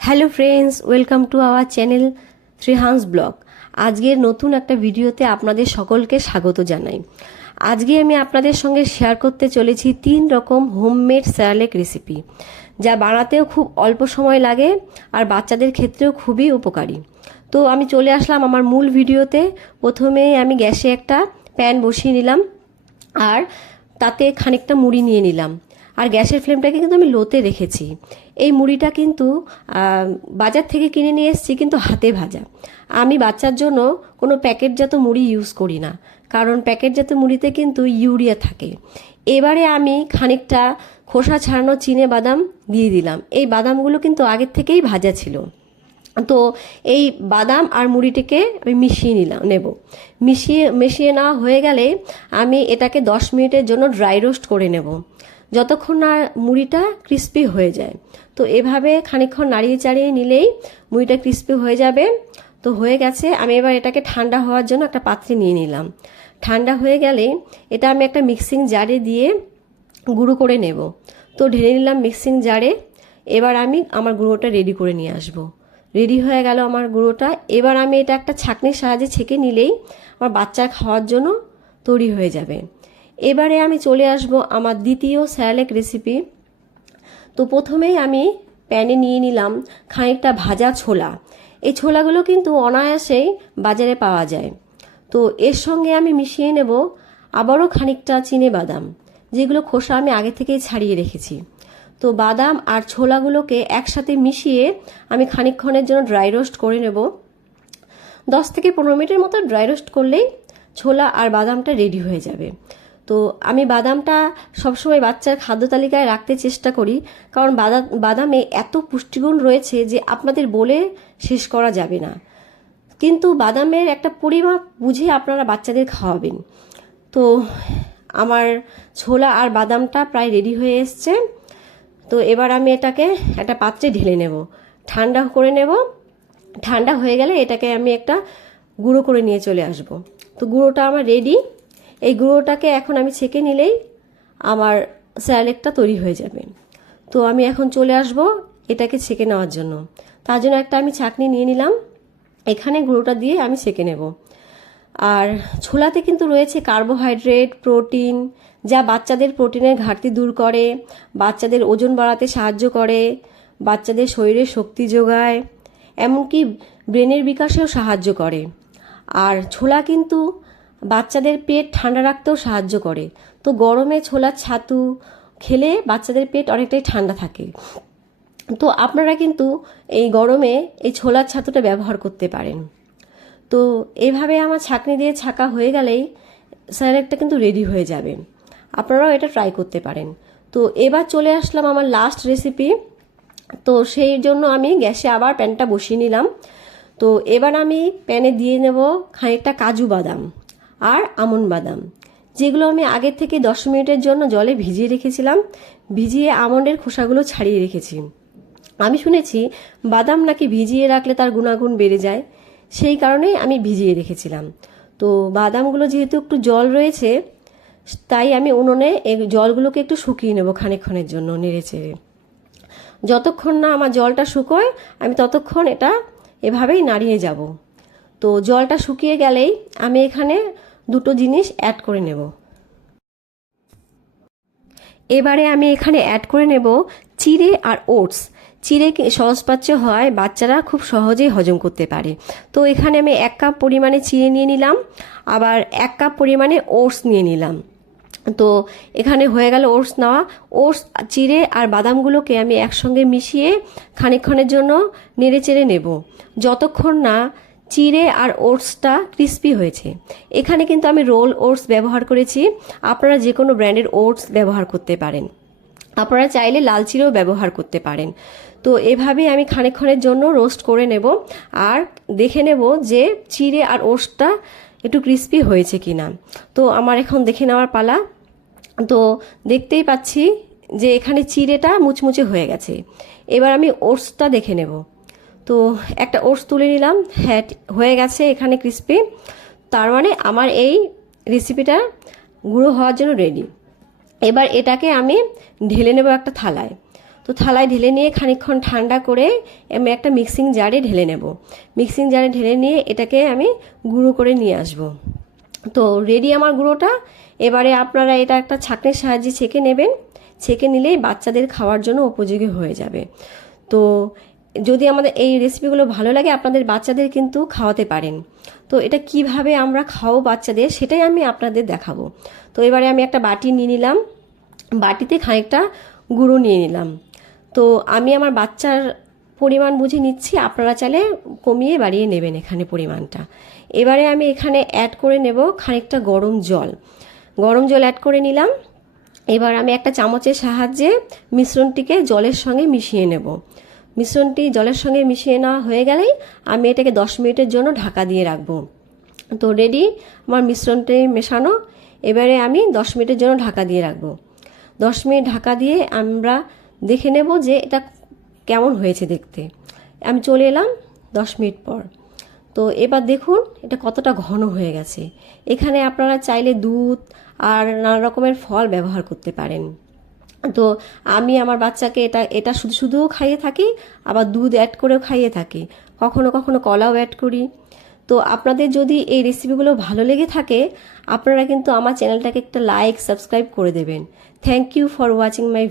Hello friends, welcome to our channel Shrihans vlog. আজকের নতুন একটা ভিডিওতে আপনাদের সকলকে স্বাগত জানাই। আজকে আমি আপনাদের সঙ্গে শেয়ার করতে চলেছি তিন রকম হোমমেড স্যালেক রেসিপি যা বানাতেও খুব অল্প সময় লাগে আর বাচ্চাদের ক্ষেত্রেও খুবই উপকারী। তো আমি চলে আসলাম আমার মূল ভিডিওতে। প্রথমে আমি গ্যাসে একটা প্যান বসিয়ে নিলাম আর তাতে খানিকটা মুড়ি নিয়ে নিলাম। আর গ্যাসের ফ্লেমটাকে কিন্তু আমি লোতে রেখেছি। এই মুড়িটা কিন্তু বাজার থেকে কিনে নিয়ে এসেছি কিন্তু হাতে ভাজা। আমি বাচ্চার জন্য কোনো প্যাকেটজাত মুড়ি ইউজ করি না, কারণ প্যাকেটজাত মুড়িতে কিন্তু ইউরিয়া থাকে। এবারে আমি খানিকটা খোসা ছাড়ানো চিনে বাদাম দিয়ে দিলাম। এই বাদামগুলো কিন্তু আগের থেকেই ভাজা ছিল। তো এই বাদাম আর মুড়িটিকে আমি মিশিয়ে নিলাম, নেব। মিশিয়ে মিশিয়ে নেওয়া হয়ে গেলে আমি এটাকে দশ মিনিটের জন্য ড্রাই রোস্ট করে নেব। যতক্ষণ না মুড়িটা ক্রিস্পি হয়ে যায়। তো এভাবে খানিকক্ষণ নাড়িয়ে চাড়িয়ে নিলেই মুড়িটা ক্রিস্পি হয়ে যাবে। তো হয়ে গেছে, আমি এবার এটাকে ঠান্ডা হওয়ার জন্য একটা পাত্রে নিয়ে নিলাম। ঠান্ডা হয়ে গেলে এটা আমি একটা মিক্সিং জারে দিয়ে গুঁড়ো করে নেব। তো ঢেলে নিলাম মিক্সিং জারে এবার আমি আমার গুঁড়োটা রেডি করে নিয়ে আসব। রেডি হয়ে গেল আমার গুঁড়োটা। এবার আমি এটা একটা ছাঁকনির সাহায্যে ছেঁকে নিলেই আমার বাচ্চা খাওয়ার জন্য তৈরি হয়ে যাবে। এবারে আমি চলে আসব আমার দ্বিতীয় স্যালেক রেসিপি তো প্রথমেই আমি প্যানে নিয়ে নিলাম খানিকটা ভাজা ছোলা। এই ছোলাগুলো কিন্তু অনায়াসেই বাজারে পাওয়া যায়। তো এর সঙ্গে আমি মিশিয়ে নেব আবারও খানিকটা চিনে বাদাম, যেগুলো খোসা আমি আগে থেকেই ছাড়িয়ে রেখেছি। তো বাদাম আর ছোলাগুলোকে একসাথে মিশিয়ে আমি খানিকক্ষণের জন্য ড্রাই রোস্ট করে নেব। দশ থেকে পনেরো মিনিটের মতো ড্রাই রোস্ট করলেই ছোলা আর বাদামটা রেডি হয়ে যাবে। তো আমি বাদামটা সবসময় বাচ্চার খাদ্য তালিকায় রাখতে চেষ্টা করি, কারণ বাদাম বাদামে এত পুষ্টিগুণ রয়েছে যে আপনাদের বলে শেষ করা যাবে না। কিন্তু বাদামের একটা পরিমাপ বুঝে আপনারা বাচ্চাদের খাওয়াবেন। তো আমার ছোলা আর বাদামটা প্রায় রেডি হয়ে এসছে। তো এবার আমি এটাকে একটা পাত্রে ঢেলে নেব। ঠান্ডা করে নেব। ঠান্ডা হয়ে গেলে এটাকে আমি একটা গুঁড়ো করে নিয়ে চলে আসব। তো গুঁড়োটা আমার রেডি এই গুঁড়োটাকে এখন আমি ছেঁকে নিলেই আমার স্যালেডটা তৈরি হয়ে যাবে। তো আমি এখন চলে আসব এটাকে ছেঁকে নেওয়ার জন্য। তার জন্য একটা আমি ছাঁকনি নিয়ে নিলাম। এখানে গুঁড়োটা দিয়ে আমি ছেঁকে নেব। আর ছোলাতে কিন্তু রয়েছে কার্বোহাইড্রেট, প্রোটিন, যা বাচ্চাদের প্রোটিনের ঘাটতি দূর করে, বাচ্চাদের ওজন বাড়াতে সাহায্য করে, বাচ্চাদের শরীরে শক্তি যোগায়, এমনকি ব্রেনের বিকাশেও সাহায্য করে। আর ছোলা কিন্তু বাচ্চাদের পেট ঠান্ডা রাখতেও সাহায্য করে। তো গরমে ছোলার ছাতু খেলে বাচ্চাদের পেট অনেকটাই ঠান্ডা থাকে। তো আপনারা কিন্তু এই গরমে এই ছোলার ছাতুটা ব্যবহার করতে পারেন। তো এভাবে আমার ছাকনি দিয়ে ছাকা হয়ে গেলেই স্যালাডটা কিন্তু রেডি হয়ে যাবে। আপনারাও এটা ট্রাই করতে পারেন। তো এবার চলে আসলাম আমার লাস্ট রেসিপি তো সেই জন্য আমি গ্যাসে আবার প্যানটা বসিয়ে নিলাম। তো এবার আমি প্যানে দিয়ে নেব খানিকটা কাজু বাদাম। আর আমন বাদাম, যেগুলো আমি আগের থেকে দশ মিনিটের জন্য জলে ভিজিয়ে রেখেছিলাম। ভিজিয়ে আমন্ডের খোসাগুলো ছাড়িয়ে রেখেছি। আমি শুনেছি বাদাম নাকি ভিজিয়ে রাখলে তার গুণাগুণ বেড়ে যায়। সেই কারণেই আমি ভিজিয়ে রেখেছিলাম। তো বাদামগুলো যেহেতু একটু জল রয়েছে, তাই আমি উনুনে জলগুলোকে একটু শুকিয়ে নেব খানিকক্ষণের জন্য নেড়ে চেড়ে। যতক্ষণ না আমার জলটা শুকোয়, আমি ততক্ষণ এটা এভাবেই নাড়িয়ে যাব। তো জলটা শুকিয়ে গেলেই আমি এখানে দুটো জিনিস অ্যাড করে নেব। এবারে আমি এখানে অ্যাড করে নেব চিড়ে আর ওটস। চিড়ে সহজপাচ্য হয়, বাচ্চারা খুব সহজেই হজম করতে পারে। তো এখানে আমি এক কাপ পরিমাণে চিড়ে নিয়ে নিলাম, আবার এক কাপ পরিমাণে ওটস নিয়ে নিলাম। তো এখানে হয়ে গেল ওটস নেওয়া। ওটস, চিড়ে আর বাদামগুলোকে আমি একসঙ্গে মিশিয়ে খানিকক্ষণের জন্য নেড়ে চেড়ে নেব। যতক্ষণ না চিড়ে আর ওটসটা ক্রিস্পি হয়েছে। এখানে কিন্তু আমি রোল ওটস ব্যবহার করেছি। আপনারা যে কোনো ব্র্যান্ডের ওটস ব্যবহার করতে পারেন। আপনারা চাইলে লাল চিড়েও ব্যবহার করতে পারেন। তো এভাবে আমি খানিকক্ষণের জন্য রোস্ট করে নেব আর দেখে নেব যে চিড়ে আর ওটসটা একটু ক্রিস্পি হয়েছে কি না তো আমার এখন দেখে নেওয়ার পালা। তো দেখতেই পাচ্ছি যে এখানে চিড়েটা মুচমুচে হয়ে গেছে। এবার আমি ওটসটা দেখে নেব। তো একটা ওটস তুলে নিলাম। হ্যাঁ হয়ে গেছে এখানে ক্রিস্পি তার মানে আমার এই রেসিপিটা গুঁড়ো হওয়ার জন্য রেডি এবার এটাকে আমি ঢেলে নেব একটা থালায়। তো থালায় ঢেলে নিয়ে খানিকক্ষণ ঠান্ডা করে আমি একটা মিক্সিং জারে ঢেলে নেব। মিক্সিং জারে ঢেলে নিয়ে এটাকে আমি গুঁড়ো করে নিয়ে আসব। তো রেডি আমার গুঁড়োটা। এবারে আপনারা এটা একটা ছাঁকনির সাহায্যে ছেঁকে নেবেন। ছেঁকে নিলেই বাচ্চাদের খাওয়ার জন্য উপযোগী হয়ে যাবে। তো যদি আমাদের এই রেসিপিগুলো ভালো লাগে, আপনাদের বাচ্চাদের কিন্তু খাওয়াতে পারেন। তো এটা কীভাবে আমরা খাওয়াবো বাচ্চাদের, সেটাই আমি আপনাদের দেখাবো। তো এবারে আমি একটা বাটি নিয়ে নিলাম। বাটিতে খানিকটা গুঁড়ো নিয়ে নিলাম। তো আমি আমার বাচ্চার পরিমাণ বুঝে নিচ্ছি, আপনারা চাইলে কমিয়ে বাড়িয়ে নেবেন এখানে পরিমাণটা। এবারে আমি এখানে অ্যাড করে নেব খানিকটা গরম জল। গরম জল অ্যাড করে নিলাম। এবার আমি একটা চামচের সাহায্যে মিশ্রণটিকে জলের সঙ্গে মিশিয়ে নেব। মিশ্রণটি জলের সঙ্গে মিশিয়ে নেওয়া হয়ে গেলেই আমি এটাকে দশ মিনিটের জন্য ঢাকা দিয়ে রাখব। তো রেডি আমার মিশ্রণটি মেশানো। এবারে আমি দশ মিনিটের জন্য ঢাকা দিয়ে রাখব। দশ মিনিট ঢাকা দিয়ে আমরা দেখে নেব যে এটা কেমন হয়েছে দেখতে। আমি চলে এলাম দশ মিনিট পর। তো এবার দেখুন, এটা কতটা ঘন হয়ে গেছে। এখানে আপনারা চাইলে দুধ আর নানা রকমের ফল ব্যবহার করতে পারেন। তো আমি আমার বাচ্চাকে এটা এটা শুধু, শুধুও খাইয়ে থাকি, আবার দুধ অ্যাড করেও খাইয়ে থাকি। কখনো কখনো কলাও অ্যাড করি। তো আপনাদের যদি এই রেসিপিগুলো ভালো লেগে থাকে, আপনারা কিন্তু আমার চ্যানেলটাকে একটা লাইক সাবস্ক্রাইব করে দেবেন। Thank you for watching my